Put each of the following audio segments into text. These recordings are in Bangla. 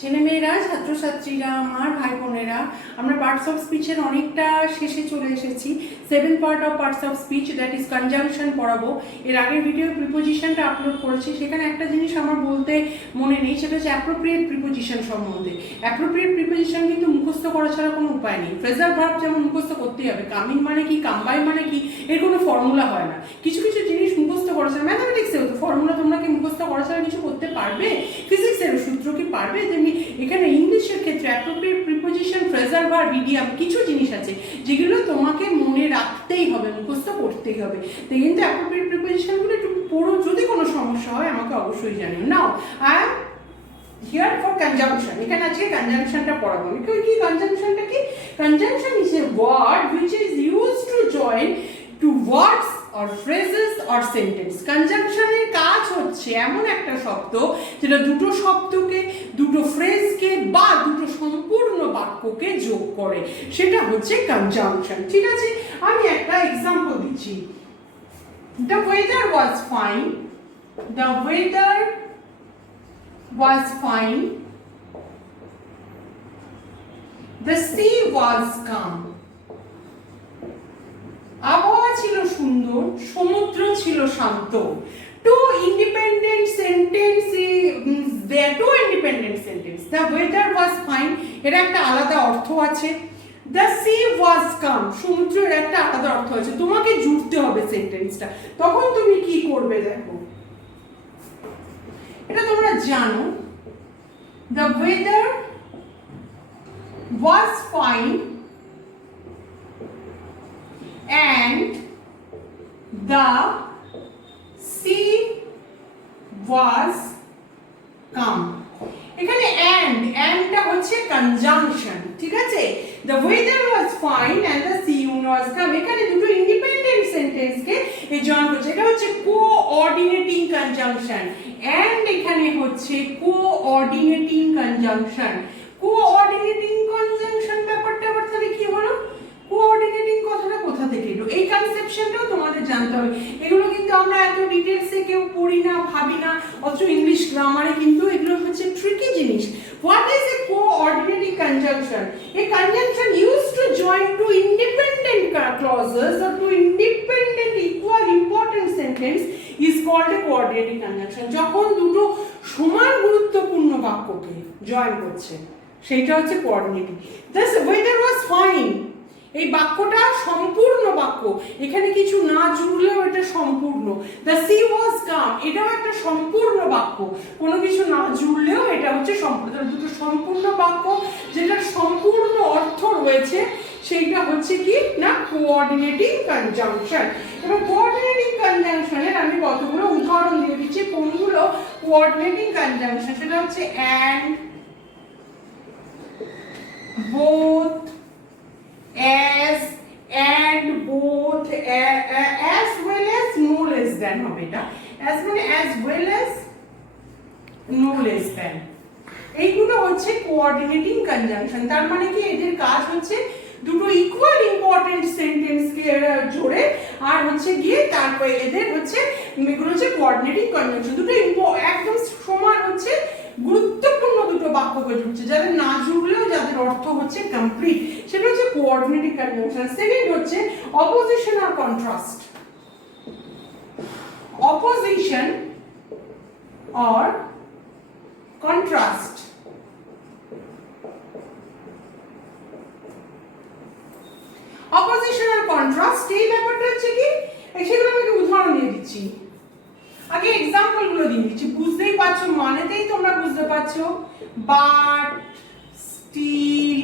ছেলেমেয়েরা, ছাত্রছাত্রীরা, আমার ভাই বোনেরা, আমরা পার্টস অফ স্পিচের অনেকটা শেষে চলে এসেছি। 7th part of parts of speech, that is conjunction পড়াবো। এর আগের ভিডিও প্রিপোজিশনটা আপলোড করেছি, সেখানে একটা জিনিস আমার বলতে মনে নেই, সেটা হচ্ছে অ্যাপ্রোপ্রিয়েট প্রিপোজিশন সম্বন্ধে। অ্যাপ্রোপ্রিয়েট প্রিপোজিশন কিন্তু মুখস্থ করা ছাড়া কোনো উপায় নেই। ফ্রেজাল ভার্ব যেমন মুখস্থ করতেই হবে, কামিং মানে কি, কাম বাই মানে কি, এর কোনো ফর্মুলা হয় না। কিছু কিছু জিনিস মুখস্থ করা ছাড়া, ম্যাথামেটিক্সেও তো ফর্মুলা তোমরা কি মুখস্থ করা ছাড়া কিছু করতে পারবে? ফিজিক্সের সূত্র কি পারবে? তেমনি এখানে ইংলিশের ক্ষেত্রে appropriate preposition, phrasal verb, idiom, কিছু জিনিস আছে যেগুলো তোমাকে মনে রাখতেই হবে, মুখস্থ করতেই হবে। তো কিন্তু অ্যাপ্রোপ্রিয়েট প্রিপোজিশনগুলো একটু পড়ো, যদি কোনো সমস্যা হয় আমাকে অবশ্যই জানিও। Now I am here for conjunction. এখানে আজকে কনজাংশনটা পড়াবো। কি কনজাংশনটা কি? Conjunction is a word which is used to join two words or phrases or sentence. কনজাংশনের কাজ হচ্ছে এমন একটা শব্দ যেটা দুটো শব্দকে, দুটো ফ্রেজকে বা দুটো সম্পূর্ণ বাক্যকে যোগ করে, সেটা হচ্ছে কনজাংশন। ঠিক আছে, আমি একটা এক্সাম্পল দিচ্ছি। The weather was fine. The weather was fine. The sea was calm. আবহাওয়া ছিল সুন্দর, সমুদ্র ছিল শান্ত। Two independent sentences. The weather was fine, এর একটা আলাদা অর্থ আছে। The sea was calm, সমুদ্রের একটা আলাদা অর্থ আছে। তোমাকে জুড়তে হবে সেন্টেন্সটা। তখন তুমি কি করবে দেখো, এটা তোমরা জানো। The weather was fine and the sea was calm. এখানে and হচ্ছে কনজাংশন। ঠিক আছে, the weather was fine and the sea was calm, এখানে দুটো ইন্ডিপেন্ডেন্ট সেন্টেন্সকে এই জয়েন করছে। এটা হচ্ছে কোঅর্ডিনেটিং কনজাংশন। and এখানে হচ্ছে কোঅর্ডিনেটিং কনজাংশন। কোঅর্ডিনেটিং কনজাংশন ব্যাপারটা আবার তাহলে কি হলো? কোঅর্ডিনেটিং কথাটা কোথা থেকে এলো, এই কনসেপশনটাও তোমাদের জানতে হবে। এগুলো কিন্তু আমরা এত ডিটেইলসে কেউ পড়ি না, ভাবি না, অথচ ইংলিশ গ্রামারে কিন্তু এগুলো হচ্ছে ট্রিকি জিনিস। What is a coordinating conjunction? A conjunction used to join two independent clauses or two independent equal important sentence is called a coordinating conjunction. যখন দুটো সমান গুরুত্বপূর্ণ বাক্যকে জয়েন করছে, সেইটা হচ্ছে coordinating. This weather was fine, এই বাক্যটা সম্পূর্ণ বাক্য, এখানে কিছু না জুড়লেও এটা সম্পূর্ণ। দ্য সি ওয়াজ কাম, এটাও একটা সম্পূর্ণ বাক্য, কোনো কিছু না জুড়লেও এটা হচ্ছে সম্পূর্ণ। দুটো সম্পূর্ণ বাক্য যেটার সম্পূর্ণ অর্থ রয়েছে, সেইটা হচ্ছে কি না কোঅর্ডিনেটিং কনজাংশন। এবার কোঅর্ডিনেটিং কনজাংশনের আমি কতগুলো উদাহরণ দিয়ে দিচ্ছি। কোনগুলো কোঅর্ডিনেটিং কনজাংশন? সেটা হচ্ছে and, both, as, and, both, as well as, no less than হবে এটা। as মানে as well as, no less than, এইগুলো হচ্ছে কোঅর্ডিনেটিং কনজাংশন। তার মানে কি, এদের কাজ হচ্ছে দুটো ইকুয়াল ইম্পর্টেন্ট সেন্টেন্সকে জোড়ে আর হচ্ছে গিয়ে তারপরে এদের হচ্ছে, এগুলো হচ্ছে কোঅর্ডিনেটিং কনজাংশন। দুটো একদম সমান হচ্ছে গুরুত্বপূর্ণ দুটো বাক্যকে জুড়ছে, যাদের না জুড়লেও যাদের অর্থ হচ্ছে কমপ্লিট, সেটা হচ্ছে কোঅর্ডিনেটিং কনজাংশন। সেকেন্ড হচ্ছে অপোজিশন আর contrast. Opposition or contrast. Opposition আর কন্ট্রাস্ট, এই ব্যাপারটা হচ্ছে কি, সেগুলো আমি উদাহরণ দিয়ে দিচ্ছি। আগে এক্সাম্পল গুলো দিয়ে দিচ্ছি, বুঝতেই পারছো, মানেতেই তোমরা বুঝতে পারছো। বাট, স্টিল,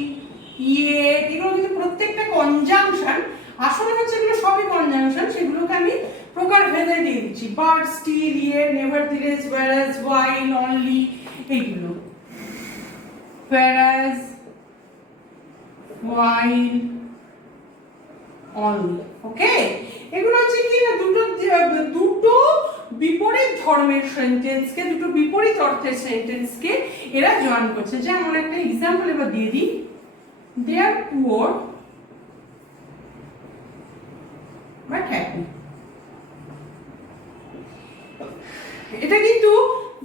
ইয়েট, এগুলো কিন্তু প্রত্যেকটা কনজাংশন। আসলে হচ্ছে এগুলো সবই কনজাংশন, সেগুলোকে আমি প্রকার ভেদে দিয়ে দিচ্ছি। But, still, yet, nevertheless, whereas, while, only, এইগুলো। whereas, while, only, okay? এগুলো হচ্ছে কি না, দুটো বিপরীত ধর্মের সেন্টেন্সকে, দুটো বিপরীত অর্থের সেন্টেন্সকে এরা জয়েন করছে। যেমন একটা এক্সাম্পল এবার দিয়ে দিই। they are poor but happy। এটা কিন্তু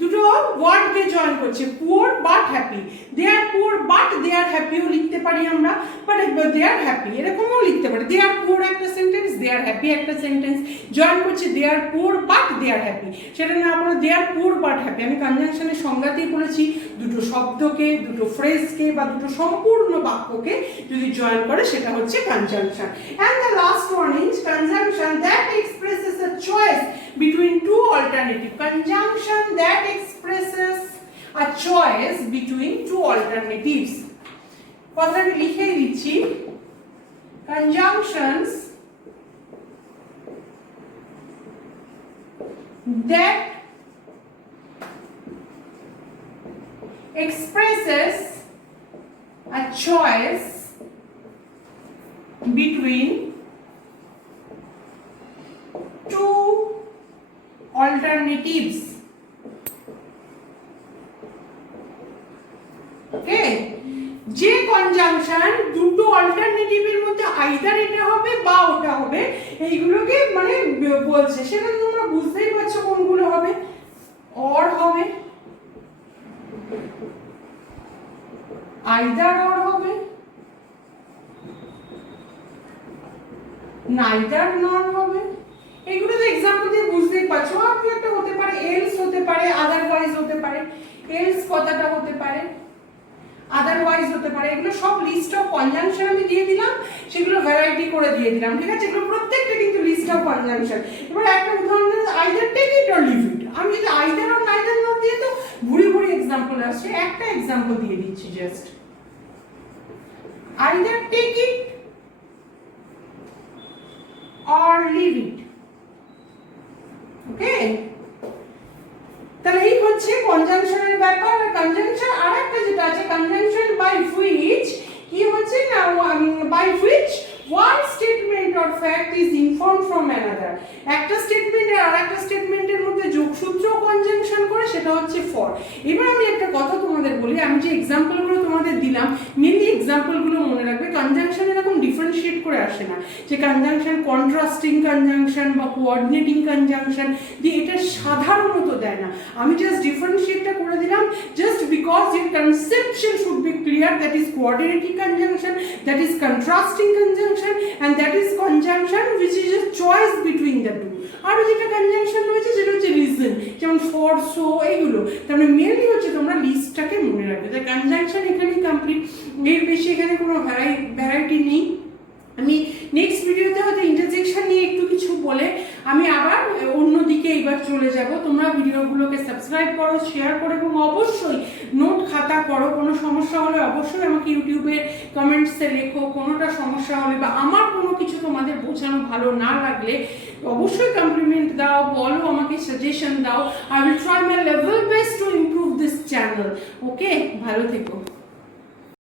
দুটো ওয়ার্ডকে জয়েন করছে, poor but happy. They are poor but they are হ্যাপিও লিখতে পারি আমরা, বাট দে আর হ্যাপি এরকমও লিখতে পারি। দে আর পুয়ার একটা সেন্টেন্স, দে আর হ্যাপি একটা সেন্টেন্স, জয়েন করছে they are poor but they are happy. সেটা না বলে they are poor but happy. আমি কনজাংশনের সংজ্ঞাতেই বলেছি, দুটো শব্দকে, দুটো ফ্রেজকে বা দুটো সম্পূর্ণ বাক্যকে যদি জয়েন করে সেটা হচ্ছে conjunction. And the last one is conjunction that expresses a choice between two alternative. Conjunction that expresses a choice between two alternatives. কথাটা লিখে দিচ্ছি, conjunctions that expresses a choice between two alternatives. ওকে, যে কনজাংশন দুটো অল্টারনেটিভের মধ্যে আইদার এটা হবে বা ওটা হবে, এইগুলোকে মানে বলছে, সেটা তোমরা বুঝতেই পারছো কোনগুলো হবে। অর হবে, আইদার অর হবে, নাইদার নর হবে। এগুলো তো এক্সাম্পল দিয়ে বুঝতেই পারছো। আর কি একটা হতে পারে, এলস হতে পারে, আদারওয়াইজ হতে পারে। এলস কথাটা হতে পারে, আদারওয়াইজ হতে পারে। এগুলো সব লিস্ট অফ কনজাংশন আমি দিয়ে দিলাম, সেগুলো ভ্যারাইটি করে দিয়ে দিলাম, ঠিক আছে? এগুলো প্রত্যেকটা কিন্তু লিস্ট অফ কনজাংশন। এবার একটা উদাহরণ, either take it or leave it. আমি যদি আইদার অর নাইদার নট দিয়ে তো ভুরি ভুরি এক্সাম্পল আসছে, একটা এক্সাম্পল দিয়ে দিচ্ছি just. Either take it or leave it. Okay, তাহলে এই হচ্ছে কনজাংশনের ব্যাপার। কনজাংশন আর একটা যেটা আছে, কনজাংশন বাই হুইচ, কি হচ্ছে না, by which one statement or fact is informed from another. একটা স্টেটমেন্ট আর একটা স্টেটমেন্টের মধ্যে যোগসূত্র কনজাংশন করে, সেটা হচ্ছে ফর। এবার আমি একটা কথা তোমাদের বলি, আমি যে এক্সাম্পলগুলো তোমাদের দিলাম, মেনলি এক্সাম্পলগুলো মনে রাখবে। কনজাংশন এরকম ডিফারেন্সিয়েট করে আসে না, যে কনজাংশন কন্ট্রাস্টিং কনজাংশন বা কোঅর্ডিনেটিং কনজাংশন দিয়ে এটা সাধারণত দেয় না। আমি জাস্ট ডিফারেন্সিয়েটটা করে দিলাম, just because your conception should be clear, that is coordinating conjunction, that is contrasting conjunction, and that is conjunction which is a choice between the two. আর যেটা কনজাংশন রয়েছে সেটা হচ্ছে রিজন, যেমন ফর, সো, এইগুলো। তার মানে মেনলি হচ্ছে তোমরা লিস্টটাকে মনে রাখবে। তাই কনজাংশন এখানে কমপ্লিট, এর বেশি এখানে কোনো ভ্যারাইটি নেই। আমি নেক্সট ভিডিওতে হয়তো ইন্টারজেকশন নিয়ে একটু কিছু বলে আমি আবার অন্যদিকে এবার চলে যাব। তোমরা ভিডিওগুলোকে সাবস্ক্রাইব করো, শেয়ার করো এবং অবশ্যই নোট খাতা করো। কোনো সমস্যা হলে অবশ্যই আমাকে ইউটিউবে কমেন্টসে লেখো। কোনোটা সমস্যা হলে বা আমার কোনো কিছু তোমাদের বোঝানো ভালো না লাগলে অবশ্যই কমপ্লিমেন্ট দাও, বলো, আমাকে সাজেশন দাও। I will try my level best to improve this channel. Okay, ভালো থেকো।